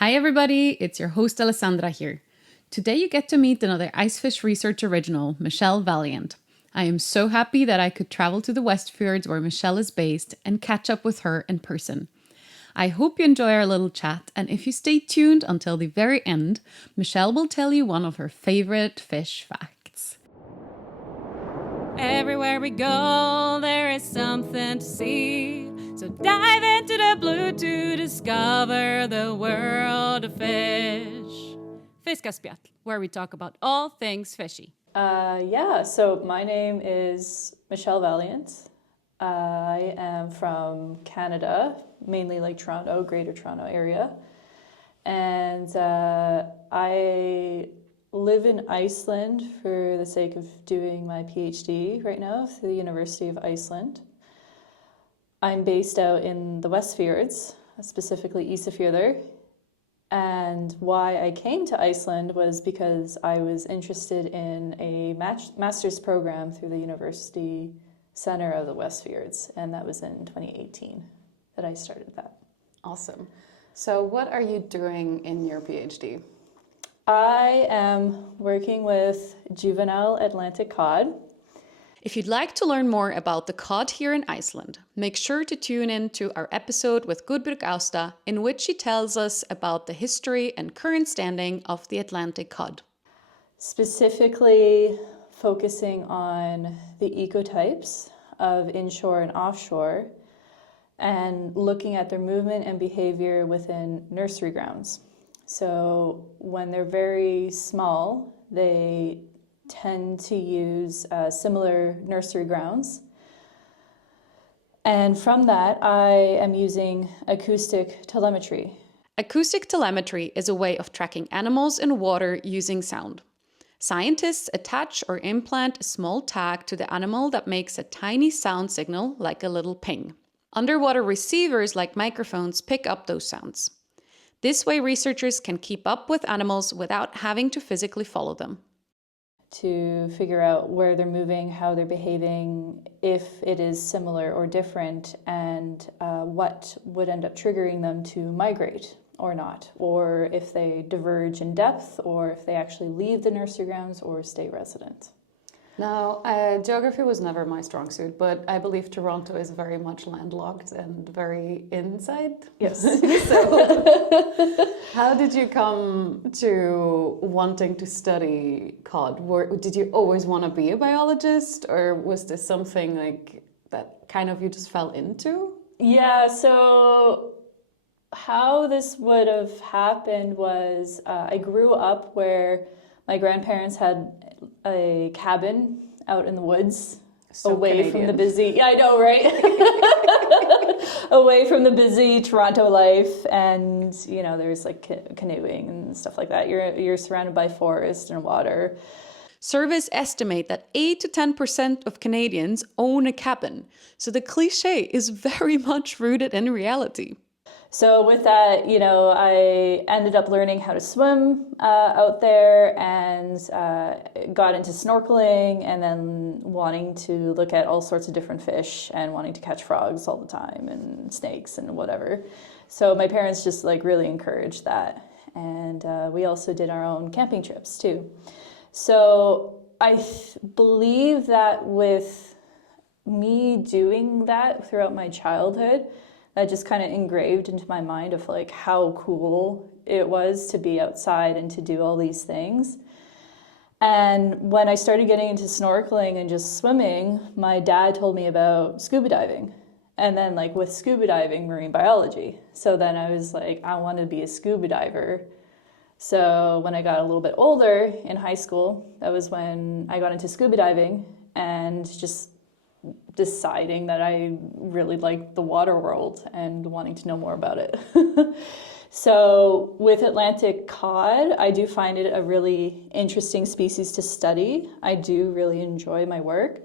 Hi everybody, it's your host Alessandra here. Today you get to meet another Icefish Research original, Michelle Valiant. I am so happy that I could travel to the Westfjords where Michelle is based and catch up with her in person. I hope you enjoy our little chat, and if you stay tuned until the very end, Michelle will tell you one of her favorite fish facts. Everywhere we go, there is something to see. So dive into the blue to discover the world of fish. Fiskaspjall, where we talk about all things fishy. So my name is Michelle Valiant. I am from Canada, mainly like Toronto, Greater Toronto area. And I live in Iceland for the sake of doing my PhD right now through the University of Iceland. I'm based out in the Westfjords, specifically Ísafjörður. And why I came to Iceland was because I was interested in a master's program through the University Center of the Westfjords, and that was in 2018 that I started that. Awesome. So what are you doing in your PhD? I am working with juvenile Atlantic cod. If you'd like to learn more about the cod here in Iceland, make sure to tune in to our episode with Gudbjörg Ásta, in which she tells us about the history and current standing of the Atlantic cod. Specifically focusing on the ecotypes of inshore and offshore and looking at their movement and behavior within nursery grounds. So when they're very small, they tend to use similar nursery grounds. And from that, I am using acoustic telemetry. Acoustic telemetry is a way of tracking animals in water using sound. Scientists attach or implant a small tag to the animal that makes a tiny sound signal like a little ping. Underwater receivers like microphones pick up those sounds. This way, researchers can keep up with animals without having to physically follow them. To figure out where they're moving, how they're behaving, if it is similar or different, and what would end up triggering them to migrate or not, or if they diverge in depth, or if they actually leave the nursery grounds or stay resident. Now, geography was never my strong suit, but I believe Toronto is very much landlocked and very inside. Yes. So, how did you come to wanting to study cod? Did you always want to be a biologist, or was this something like that kind of you just fell into? Yeah, so how this would have happened was I grew up where my grandparents had a cabin out in the woods, So away Canadian. from the busy, yeah, I know, right? Away from the busy Toronto life, and you know, there's like canoeing and stuff like that. You're surrounded by forest and water. Surveys estimate that 8 to 10% of Canadians own a cabin, so the cliche is very much rooted in reality. So with that, you know, I ended up learning how to swim out there and got into snorkeling and then wanting to look at all sorts of different fish and wanting to catch frogs all the time and snakes and whatever. So my parents just like really encouraged that. And we also did our own camping trips too. So I believe that with me doing that throughout my childhood, that just kind of engraved into my mind of like how cool it was to be outside and to do all these things. And when I started getting into snorkeling and just swimming, my dad told me about scuba diving. And then like with scuba diving, marine biology. So then I was like, I want to be a scuba diver. So when I got a little bit older in high school, that was when I got into scuba diving and just deciding that I really liked the water world and wanting to know more about it. So with Atlantic cod, I do find it a really interesting species to study. I do really enjoy my work.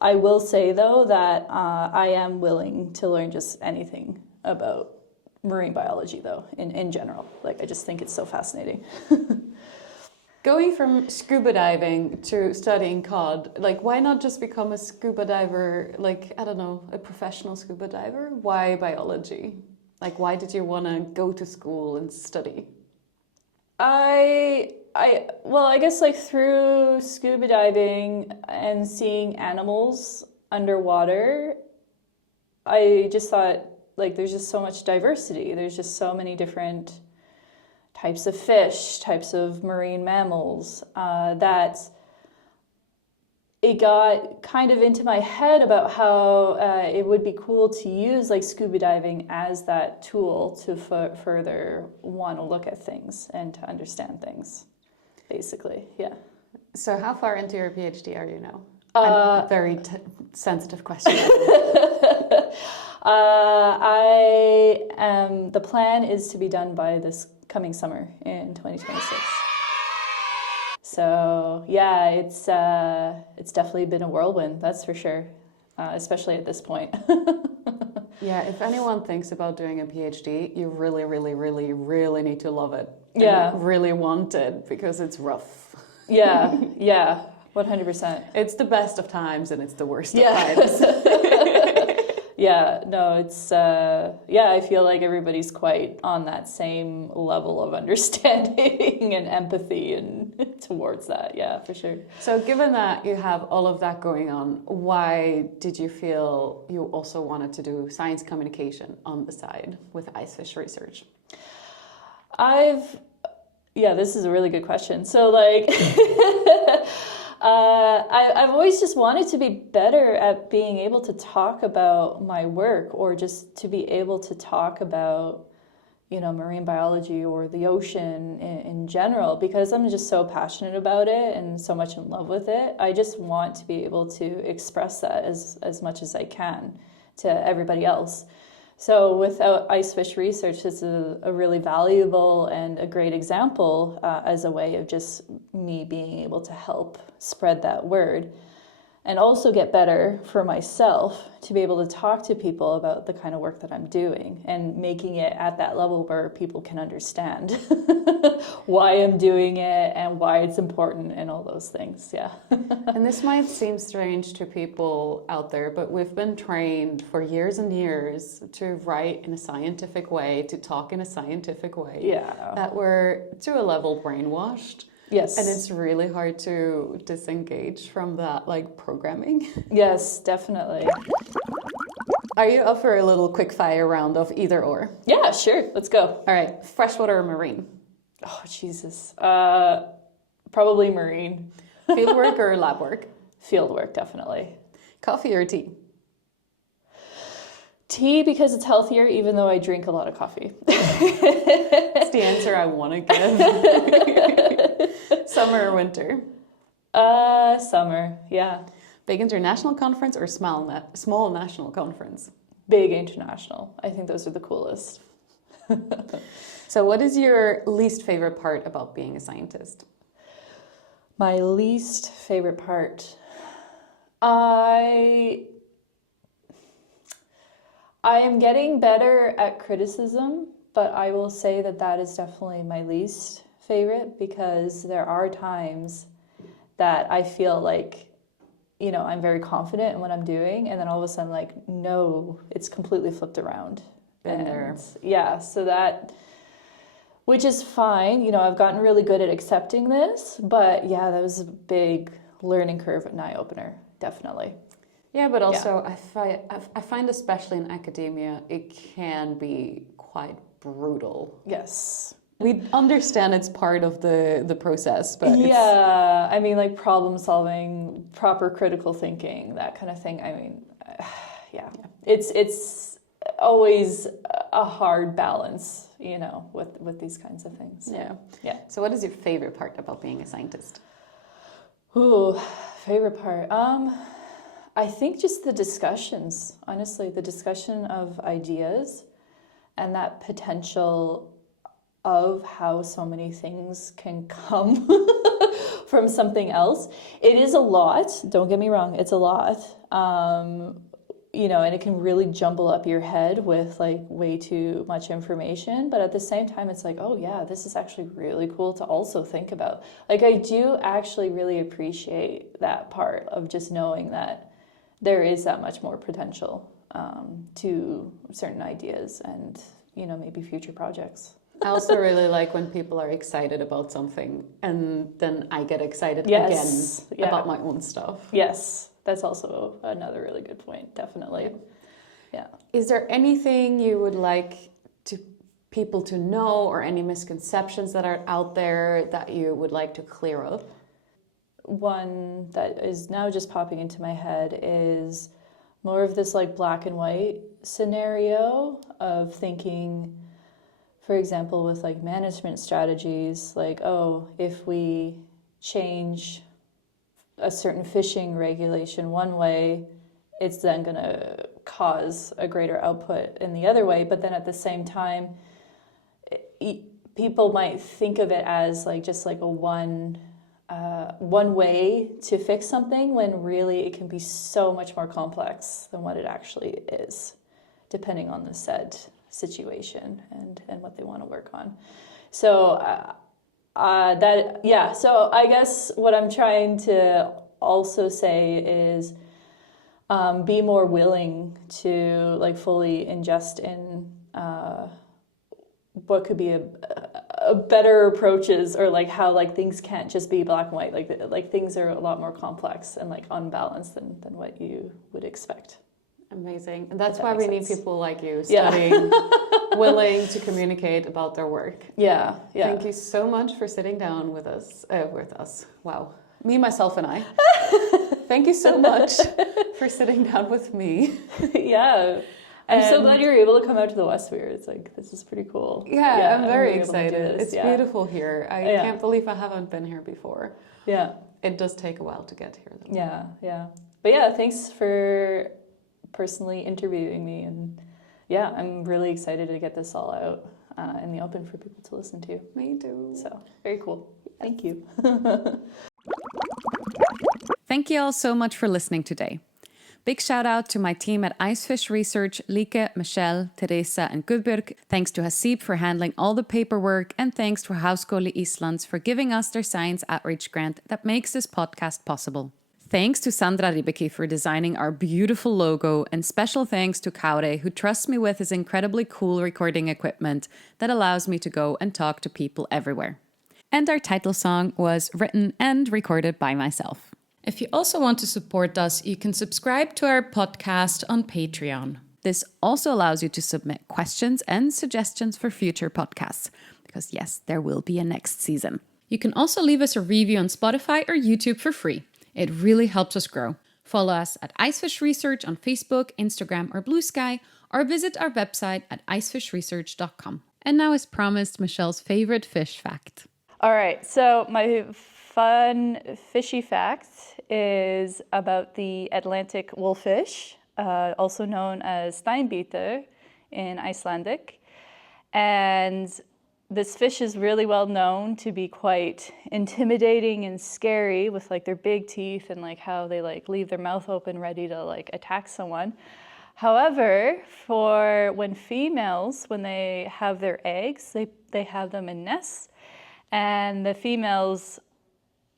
I will say though that I am willing to learn just anything about marine biology though, in general. Like I just think it's so fascinating. Going from scuba diving to studying cod, like why not just become a scuba diver, like, I don't know, a professional scuba diver? Why biology? Like, why did you want to go to school and study? Well, I guess like through scuba diving and seeing animals underwater, I just thought like there's just so much diversity. There's just so many different types of fish, types of marine mammals, that it got kind of into my head about how it would be cool to use like scuba diving as that tool to further want to look at things and to understand things, basically. Yeah. So how far into your PhD are you now? A very sensitive question. The plan is to be done by this coming summer in 2026. So yeah, it's definitely been a whirlwind, that's for sure, especially at this point. Yeah, if anyone thinks about doing a PhD, you really, really, really, really need to love it. Yeah. And really want it because it's rough. Yeah, 100%. It's the best of times and it's the worst Yeah. of times. Yeah, no, I feel like everybody's quite on that same level of understanding and empathy and towards that. Yeah, for sure. So given that you have all of that going on, why did you feel you also wanted to do science communication on the side with icefish research? This is a really good question. So like, I've always just wanted to be better at being able to talk about my work, or just to be able to talk about, marine biology or the ocean in general, because I'm just so passionate about it and so much in love with it. I just want to be able to express that as much as I can to everybody else. So without icefish research, this is a really valuable and a great example as a way of just me being able to help spread that word, and also get better for myself to be able to talk to people about the kind of work that I'm doing and making it at that level where people can understand why I'm doing it and why it's important and all those things. Yeah. And this might seem strange to people out there, but we've been trained for years and years to write in a scientific way, to talk in a scientific way. Yeah. That we're to a level brainwashed. Yes. And it's really hard to disengage from that, like, programming. Yes, definitely. Are you up for a little quick fire round of either or? Yeah, sure. Let's go. All right, freshwater or marine? Oh, Jesus. Probably marine. Fieldwork or lab work? Fieldwork, definitely. Coffee or tea? Tea, because it's healthier, even though I drink a lot of coffee. That's the answer I want to give. Summer or winter? Summer, yeah. Big international conference or small national conference? Big international. I think those are the coolest. So what is your least favorite part about being a scientist? My least favorite part. I am getting better at criticism, but I will say that is definitely my least favorite, because there are times that I feel like, I'm very confident in what I'm doing, and then all of a sudden, like, no, it's completely flipped around. Been there. Yeah, so that, which is fine. I've gotten really good at accepting this, but yeah, that was a big learning curve and eye opener, definitely. Yeah, but also I find especially in academia, it can be quite brutal. Yes. We understand it's part of the process, but yeah, I mean, like problem solving, proper critical thinking, that kind of thing. I mean, yeah, it's always a hard balance, with these kinds of things. So, yeah. So what is your favorite part about being a scientist? Ooh, favorite part. I think just the discussions, honestly, the discussion of ideas and that potential of how so many things can come from something else. It is a lot, don't get me wrong, it's a lot. And it can really jumble up your head with like way too much information. But at the same time, it's like, oh yeah, this is actually really cool to also think about. Like, I do actually really appreciate that part of just knowing that there is that much more potential to certain ideas and maybe future projects. I also really like when people are excited about something and then I get excited Yes, again about my own stuff. Yes, that's also another really good point, definitely. Yeah. Is there anything you would like people to know, or any misconceptions that are out there that you would like to clear up? One that is now just popping into my head is more of this like black and white scenario of thinking, for example, with like management strategies, like, oh, if we change a certain fishing regulation one way, it's then going to cause a greater output in the other way. But then at the same time, people might think of it as like just like a one way to fix something, when really it can be so much more complex than what it actually is, depending on the said situation and what they want to work on. So so I guess what I'm trying to also say is be more willing to like fully ingest in what could be a better approaches, or like how like things can't just be black and white, like things are a lot more complex and like unbalanced than what you would expect. Amazing. And that's why we need people like you, Yeah. studying, willing to communicate about their work. Yeah. Thank you so much for sitting down with us. Wow. Me, myself, and I. Thank you so much for sitting down with me. Yeah. I'm so glad you're able to come out to the Westfield. It's like, this is pretty cool. Yeah, I'm very able to do excited. this. It's beautiful here. I Yeah. can't believe I haven't been here before. Yeah. It does take a while to get here, though. Yeah. But yeah, thanks for personally interviewing me. And yeah, I'm really excited to get this all out in the open for people to listen to. Me too. So, very cool. Thank you. Thank you all so much for listening today. Big shout out to my team at Icefish Research, Lieke, Michelle, Teresa, and Gudbjörg. Thanks to Hasib for handling all the paperwork, and thanks to Háskóli Íslands for giving us their science outreach grant that makes this podcast possible. Thanks to Sandra Ribicki for designing our beautiful logo, and special thanks to Kaure, who trusts me with his incredibly cool recording equipment that allows me to go and talk to people everywhere. And our title song was written and recorded by myself. If you also want to support us, you can subscribe to our podcast on Patreon. This also allows you to submit questions and suggestions for future podcasts, because yes, there will be a next season. You can also leave us a review on Spotify or YouTube for free. It really helps us grow. Follow us at Icefish Research on Facebook, Instagram, or Blue Sky, or visit our website at icefishresearch.com. And now, as promised, Michelle's favorite fish fact. All right, so my fun fishy fact is about the Atlantic wolffish, also known as steinbiter in Icelandic. And this fish is really well known to be quite intimidating and scary, with like their big teeth and like how they like leave their mouth open ready to like attack someone. However, for when females, when they have their eggs, they have them in nests, and the females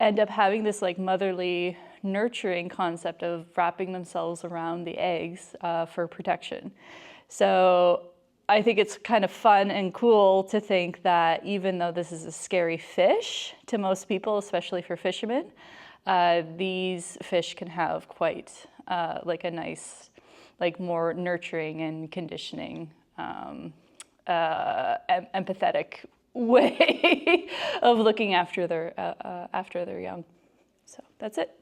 end up having this like motherly nurturing concept of wrapping themselves around the eggs for protection. So I think it's kind of fun and cool to think that even though this is a scary fish to most people, especially for fishermen, these fish can have quite like a nice, like more nurturing and conditioning, empathetic way of looking after their young. So that's it.